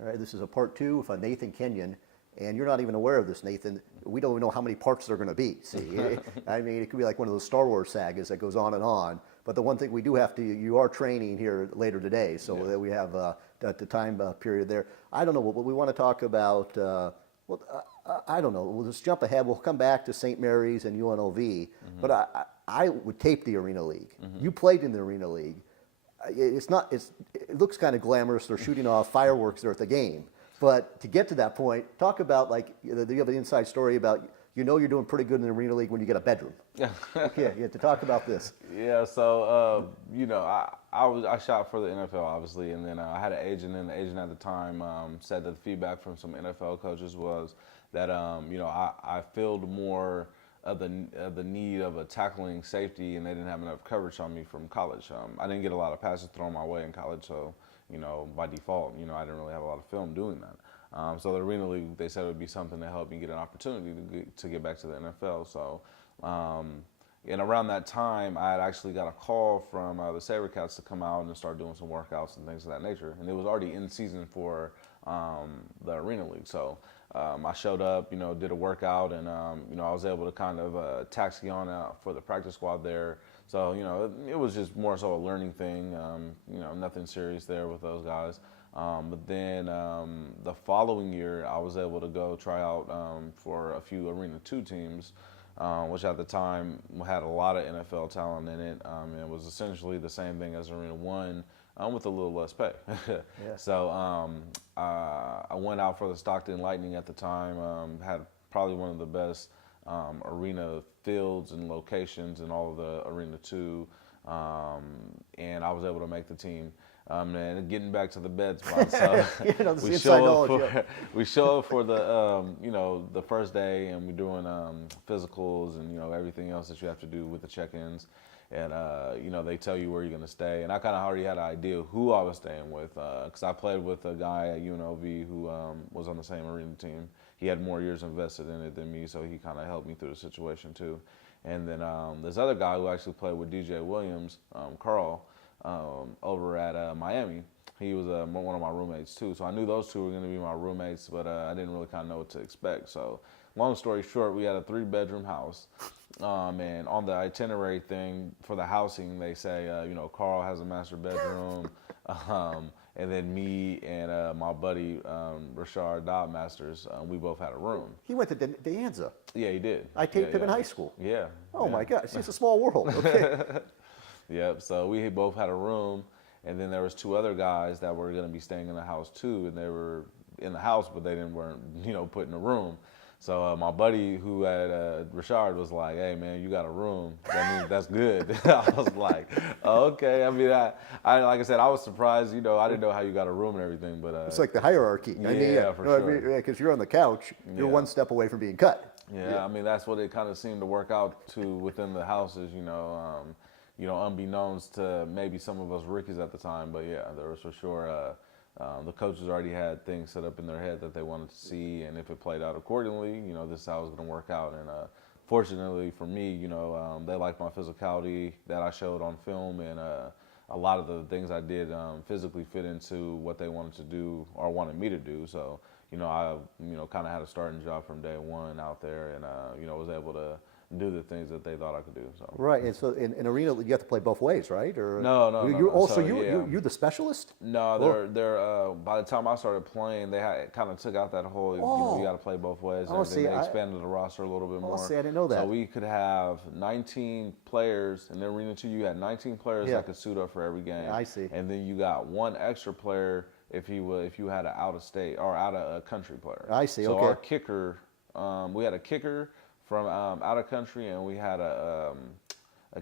All right, this is a part 2 of Nathan Kenion, and you're not even aware of this, Nathan. We don't even know how many parts there are going to be. See, I mean, it could be like one of those Star Wars sagas that goes on and on. But the one thing we do have to, you are training here later today, so that we have the time period there. I don't know what we want to talk about. I don't know. We'll just jump ahead. We'll come back to St. Mary's and UNLV. But I would tape the Arena League. You played in the Arena League. It looks kind of glamorous. They're shooting off fireworks there at the game. But to get to that point, talk about, like, you have an inside story about, you're doing pretty good in the Arena League when you get a bedroom. Yeah. Okay, you have to talk about this. Yeah, so, I shot for the NFL, obviously, and then I had an agent, and the agent at the time said that the feedback from some NFL coaches was that, I filled more of the need of a tackling safety, and they didn't have enough coverage on me from college. I didn't get a lot of passes thrown my way in college, so, by default, I didn't really have a lot of film doing that. So the Arena League, they said it would be something to help me get an opportunity to get back to the NFL. So, and around that time, I had actually got a call from the SaberCats to come out and start doing some workouts and things of that nature. And it was already in season for the Arena League. So I showed up, did a workout, and I was able to kind of taxi on out for the practice squad there. So, it was just more so a learning thing, nothing serious there with those guys. But then the following year, I was able to go try out for a few Arena 2 teams, which at the time had a lot of NFL talent in it. And it was essentially the same thing as Arena 1 with a little less pay. Yeah. So I went out for the Stockton Lightning at the time, had probably one of the best arena fields and locations in all of the Arena 2, and I was able to make the team. And getting back to the bed spot, so we show up for the the first day, and we're doing physicals and everything else that you have to do with the check-ins, and they tell you where you're going to stay. And I kind of already had an idea who I was staying with, because I played with a guy at UNLV who was on the same arena team. He had more years invested in it than me, so he kind of helped me through the situation too. And then this other guy who actually played with DJ Williams, Carl, over at Miami, he was one of my roommates too. So I knew those two were going to be my roommates, but I didn't really kind of know what to expect. So long story short, we had a 3-bedroom house. And on the itinerary thing for the housing, they say, Carl has a master bedroom. And then me and my buddy, Rashard Dodd Masters, we both had a room. He went to De Anza. Yeah, he did. I taped him in high school. Yeah. Oh, my God. See, it's a small world. Okay. Yep, so we both had a room, and then there was 2 other guys that were going to be staying in the house too, and they were in the house, but they weren't put in a room. So my buddy who had Rashard was like, "Hey man, you got a room. That means that's good." I was like, oh, "Okay." I mean, I like I said, I was surprised. I didn't know how you got a room and everything, but it's like the hierarchy. Yeah, for sure. Because you're on the couch, you're one step away from being cut. Yeah, I mean that's what it kind of seemed to work out to within the houses. Unbeknownst to maybe some of us rookies at the time, but yeah, there was for sure. The coaches already had things set up in their head that they wanted to see, and if it played out accordingly, this is how it was going to work out. And fortunately for me, they liked my physicality that I showed on film, and a lot of the things I did physically fit into what they wanted to do or wanted me to do. So, I kind of had a starting job from day one out there, and was able to do the things that they thought I could do. So. Right, and so in Arena, you have to play both ways, right? Or no. You're the specialist? No, they're by the time I started playing, they kind of took out that whole, you got to play both ways. They expanded the roster a little bit more. See, I didn't know that. So we could have 19 players, and then Arena 2, you had 19 players that could suit up for every game. I see. And then you got one extra player if you had an out-of-state or out-of-country player. I see, so okay. Our kicker, we had a kicker from out of country, and we had a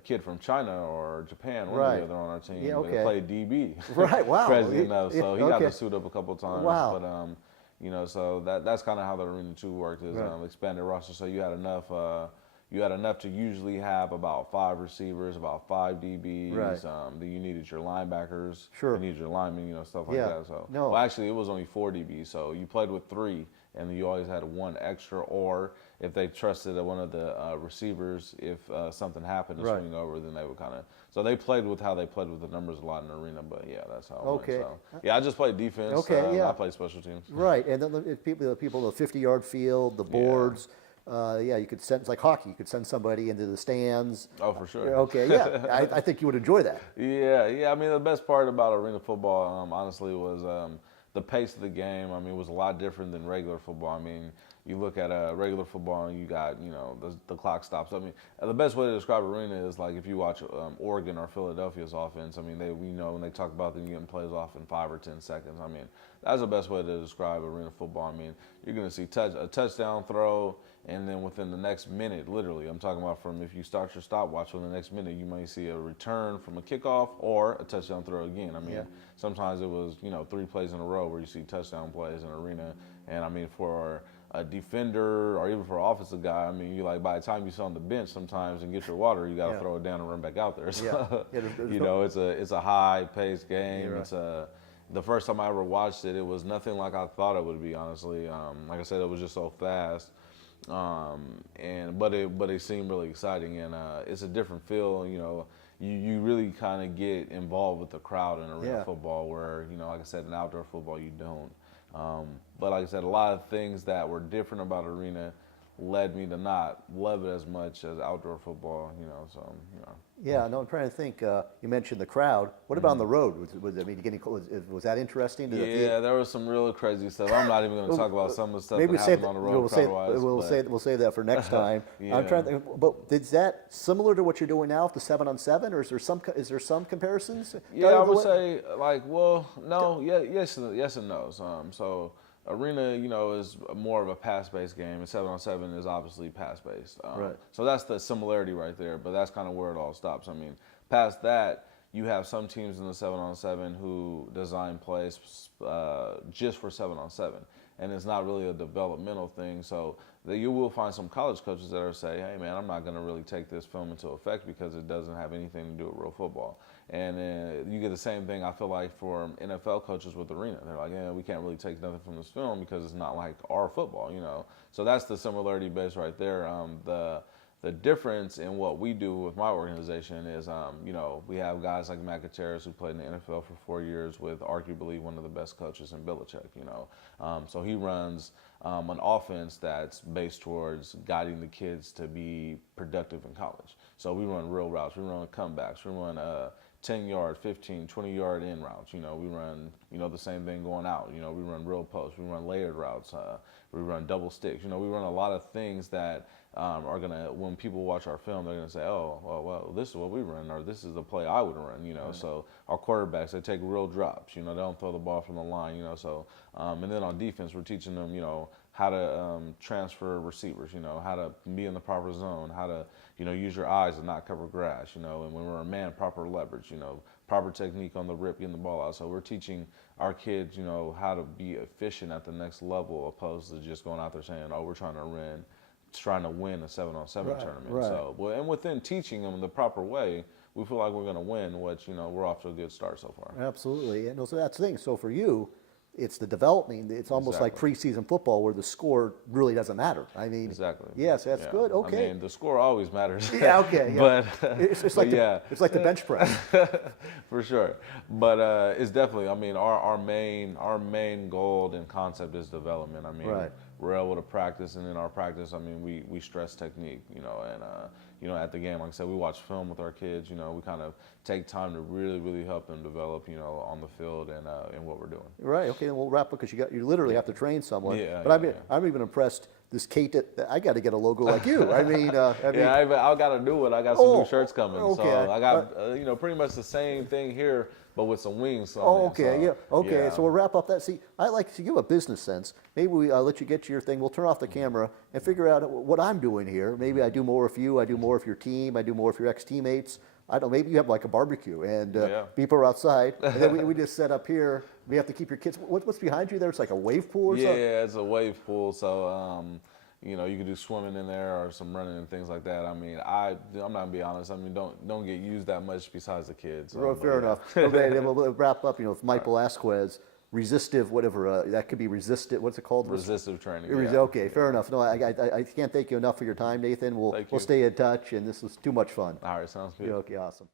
kid from China or Japan, one or the other on our team. Yeah, okay. That played DB. Right, wow. Crazy enough. So he got to suit up a couple of times. Wow. But so that's kind of how the Arena 2 worked, is expanded roster. So you had enough to usually have about 5 receivers, about 5 DBs. Right. Then you needed your linebackers. Sure. You needed your linemen, stuff like that. So well, actually, it was only 4 DBs. So you played with 3, and you always had 1 extra, or if they trusted one of the receivers, if something happened to swing over, then they would kind of. So they played with how they played with the numbers a lot in the arena, but yeah, that's how it Okay. went. So, yeah, I just played defense. Okay, yeah. I played special teams. Right, and then the people, the 50-yard field, the boards. Yeah, you could send, it's like hockey. You could send somebody into the stands. Oh, for sure. Okay, yeah. I think you would enjoy that. Yeah. I mean, the best part about arena football, honestly, was the pace of the game. I mean, it was a lot different than regular football. I mean, you look at regular football and you got, the clock stops. I mean, the best way to describe arena is like if you watch Oregon or Philadelphia's offense. I mean, when they talk about them getting plays off in 5 or 10 seconds. I mean, that's the best way to describe arena football. I mean, you're going to see a touchdown throw, and then within the next minute, literally, I'm talking about from if you start your stopwatch, within the next minute, you might see a return from a kickoff or a touchdown throw again. I mean, sometimes it was, 3 plays in a row where you see touchdown plays in arena. And I mean, for a defender or even for an offensive guy, I mean, you like by the time you sit on the bench sometimes and get your water, you got to throw it down and run back out there. So, it's a high-paced game. Right. It's the first time I ever watched it, it was nothing like I thought it would be. Honestly, like I said, it was just so fast. But it seemed really exciting, and it's a different feel. You really kind of get involved with the crowd in arena football, where like I said, in outdoor football you don't. But like I said, a lot of things that were different about arena led me to not love it as much as outdoor football. Yeah, no, I'm trying to think. You mentioned the crowd. What about on the road? Was that interesting? Yeah, there was some real crazy stuff. I'm not even going to talk about some of the stuff that happened on the road. We'll save that for next time. I'm trying to think. But is that similar to what you're doing now with the 7-on-7, or is there some comparisons? Yeah, I would say no, yes and no. So arena, is more of a pass-based game, and 7-on-7 is obviously pass-based. Right. So that's the similarity right there, but that's kind of where it all stops. I mean, past that, you have some teams in the 7-on-7 who design plays just for 7-on-7, and it's not really a developmental thing. So you will find some college coaches that are say, hey, man, I'm not going to really take this film into effect because it doesn't have anything to do with real football. And you get the same thing, I feel like, for NFL coaches with arena. They're like, we can't really take nothing from this film because it's not like our football, So that's the similarity base right there. The difference in what we do with my organization is, we have guys like Matt Gutierrez who played in the NFL for 4 years with arguably one of the best coaches in Belichick, So he runs an offense that's based towards guiding the kids to be productive in college. So we run real routes, we run comebacks, we run 10-yard, 15, 20-yard in routes. We run, the same thing going out. We run real posts. We run layered routes. We run double sticks. We run a lot of things that are going to, when people watch our film, they're going to say, oh, well, this is what we run, or this is the play I would run, Right. So our quarterbacks, they take real drops. They don't throw the ball from the line, So, and then on defense, we're teaching them, how to transfer receivers, how to be in the proper zone, how to, use your eyes and not cover grass, and when we're a man, proper leverage, proper technique on the rip, getting the ball out. So we're teaching our kids, how to be efficient at the next level, opposed to just going out there saying, oh, we're trying to win a 7-on-7 tournament. Right. So, and within teaching them the proper way, we feel like we're going to win, which, we're off to a good start so far. Absolutely. And so that's the thing. So for you, it's the development. It's almost like preseason football where the score really doesn't matter. I mean, exactly. Yes, that's good. Okay. I mean, the score always matters. Yeah. Okay. Yeah. But it's like the bench press. For sure. But it's definitely. I mean, our main goal and concept is development. I mean, we're able to practice, and in our practice, I mean, we stress technique. And at the game, like I said, we watch film with our kids. We kind of take time to really, really help them develop. On the field and in what we're doing. Right. Okay. Then we'll wrap up because you literally have to train someone. Yeah. But I'm even impressed. This Kate, I got to get a logo like you. I mean, I got to do it. I got some new shirts coming. Okay. So I got pretty much the same thing here, but with some wings. Okay. Yeah. Okay. So we'll wrap up that. See, I like to give a business sense. Maybe I'll let you get to your thing. We'll turn off the camera and figure out what I'm doing here. Maybe I do more of you. I do more of your team. I do more of your ex-teammates. I don't know, maybe you have like a barbecue and people are outside. And then we just set up here. We have to keep your kids. What's behind you there? It's like a wave pool or something? Yeah, it's a wave pool. So, you can do swimming in there or some running and things like that. I mean, I'm not going to be honest. I mean, don't get used that much besides the kids. Fair enough. Okay, then we'll wrap up. If Mike Velasquez, resistive, whatever, that could be resistant. What's it called? Resistive training. Okay, fair enough. No, I can't thank you enough for your time, Nathan. We'll stay in touch, and this was too much fun. All right, sounds good. Okay, awesome.